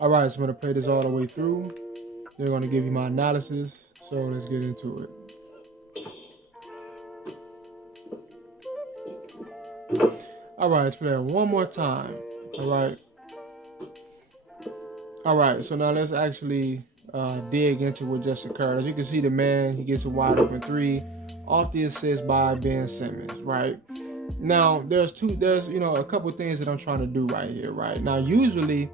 All right, so I'm gonna play this all the way through. They're gonna give you my analysis. So let's get into it. All right, let's play it one more time. All right. All right, so now let's actually dig into what just occurred. As you can see, the man, he gets a wide open three off the assist by Ben Simmons, right? Now, there's a couple things that I'm trying to do right here, right? Now, usually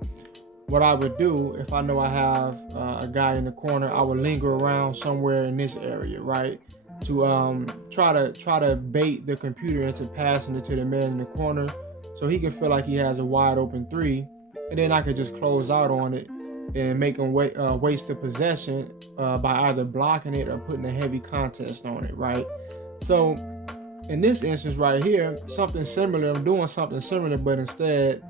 what I would do if I know I have a guy in the corner, I would linger around somewhere in this area, right? To try to bait the computer into passing it to the man in the corner so he can feel like he has a wide open three, and then I could just close out on it and make him waste the possession by either blocking it or putting a heavy contest on it, right? So in this instance right here, something similar, I'm doing something similar, but instead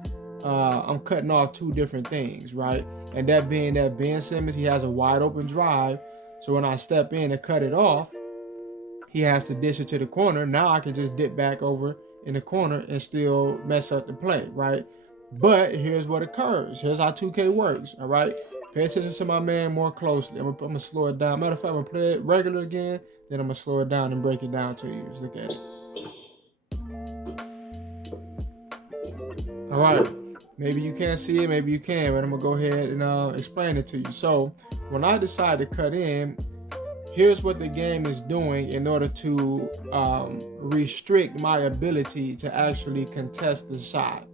I'm cutting off two different things, right? And that being that Ben Simmons, he has a wide open drive, so when I step in to cut it off, he has to dish it to the corner. Now I can just dip back over in the corner and still mess up the play, right? But here's what occurs. Here's how 2K works, all right? Pay attention to my man more closely. I'm gonna slow it down. Matter of fact, I'm gonna play it regular again, then I'm gonna slow it down and break it down to you. Just look at it. All right. Maybe you can't see it, maybe you can, but I'm gonna go ahead and explain it to you. So when I decide to cut in, here's what the game is doing in order to restrict my ability to actually contest the shot.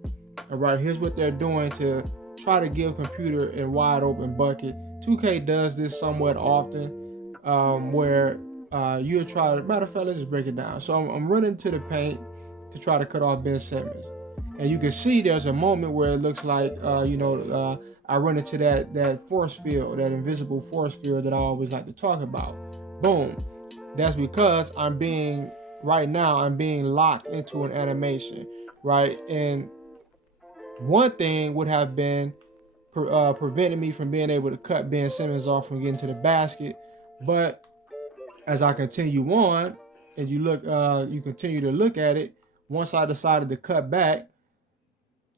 All right, here's what they're doing to try to give computer a wide open bucket. 2K does this somewhat often, where you'll try to, matter of fact, let's just break it down. So I'm running to the paint to try to cut off Ben Simmons. And you can see there's a moment where it looks like, I run into that force field, that invisible force field that I always like to talk about. Boom. That's because I'm being locked into an animation, right? And one thing would have been preventing me from being able to cut Ben Simmons off from getting to the basket. But as I continue on, and you continue to look at it, once I decided to cut back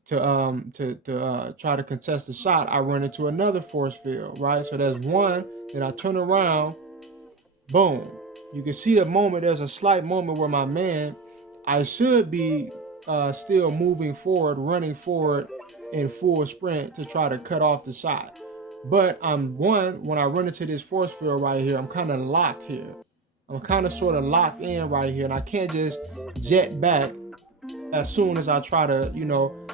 to try to contest the shot, I run into another force field, right? So there's one, then I turn around, boom. You can see the moment, there's a slight moment where my man, I should be still moving forward, running forward in full sprint to try to cut off the shot. But when I run into this force field right here, I'm kind of locked here. I'm kind of sort of locked in right here, and I can't just jet back as soon as I try to,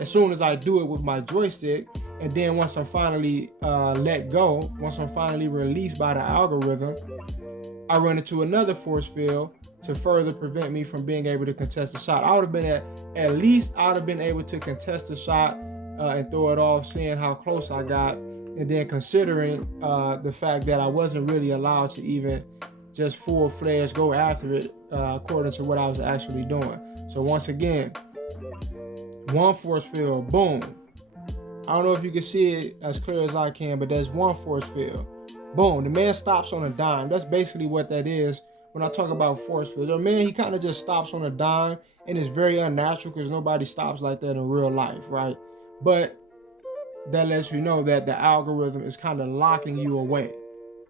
as soon as I do it with my joystick. And then once I'm finally let go, once I'm finally released by the algorithm, I run into another force field to further prevent me from being able to contest the shot. I would have been at least I would have been able to contest the shot and throw it off, seeing how close I got, and then considering the fact that I wasn't really allowed to even just full-fledged go after it according to what I was actually doing. So once again, one force field, boom. I don't know if you can see it as clear as I can, but there's one force field. Boom, the man stops on a dime. That's basically what that is when I talk about force fields. The man, he kind of just stops on a dime, and it's very unnatural because nobody stops like that in real life, right? But that lets you know that the algorithm is kind of locking you away,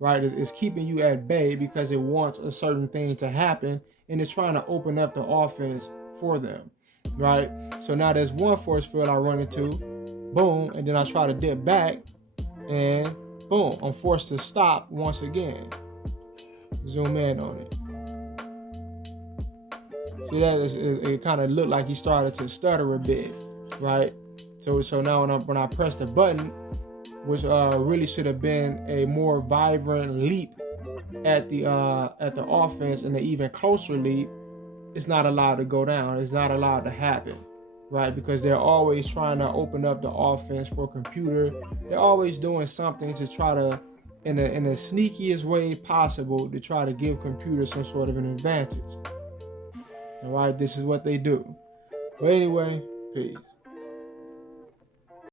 right? It's keeping you at bay because it wants a certain thing to happen, and it's trying to open up the offense for them, right? So now there's one force field I run into, boom, and then I try to dip back, and boom, I'm forced to stop once again. Zoom in on it. See that it kind of looked like he started to stutter a bit, right? So now when I press the button, which really should have been a more vibrant leap at the offense and an even closer leap, it's not allowed to go down. It's not allowed to happen, right? Because they're always trying to open up the offense for computer. They're always doing something to try to, in the sneakiest way possible, to try to give computer some sort of an advantage. All right, this is what they do. But anyway, peace.